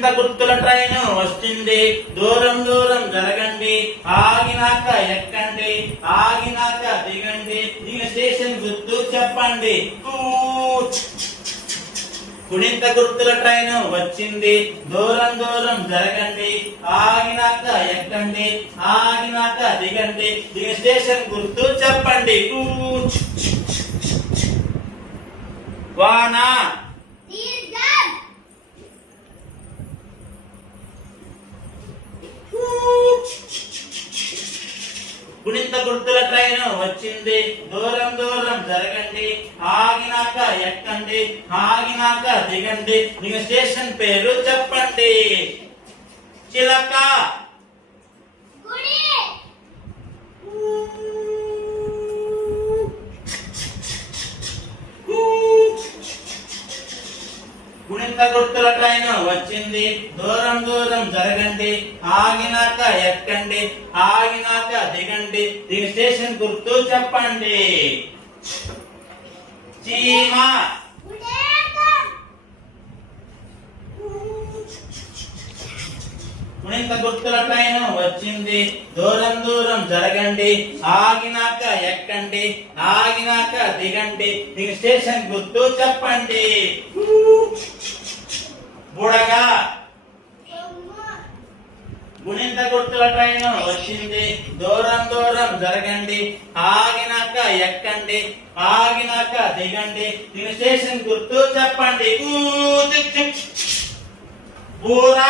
గుణింత గుర్తుల ట్రైన్ వస్తుంది, దూరం దూరం జరగండి, ఆగినాక ఎక్కండి, ఆగినాక దిగండి, దిగిన స్టేషన్ గుర్తు చెప్పండి. గుణింత గుర్తుల ట్రైన్ వచ్చింది, దూరం దూరం జరగండి, ఆగినాక ఎక్కండి, ఆగినాక దిగండి, దిగిన స్టేషన్ గుర్తు చెప్పండి. వాన గుణింత గుర్తుల ట్రైన్ వచ్చింది, దూరం దూరం జరగండి, ఆగినాక ఎక్కండి, ఆగినాక దిగండి, దిగిన స్టేషన్ పేరు చెప్పండి. చిలక గుణింత గుర్తుల ట్రైన్ వచ్చింది, దూరం దూరం జరగండి, ఆగినాక ఎక్కండి, ఆగినాక దిగండి, దిగిన స్టేషన్ గుర్తు చెప్పండి. చీమ గుణింత గుర్తుల ట్రైన్ వచ్చింది, దూరం దూరం జరగండి, ఆగినాక ఎక్కండి, ఆగినాక దిగండి, దిగిన స్టేషన్ గుర్తు చెప్పండి. బుడగ గుణింత గుర్తుల ట్రైన్ వచ్చింది, దూరం దూరం జరగండి, ఆగినాక ఎక్కండి, ఆగినాక దిగండి, దిగిన స్టేషన్ గుర్తు చెప్పండి. బూర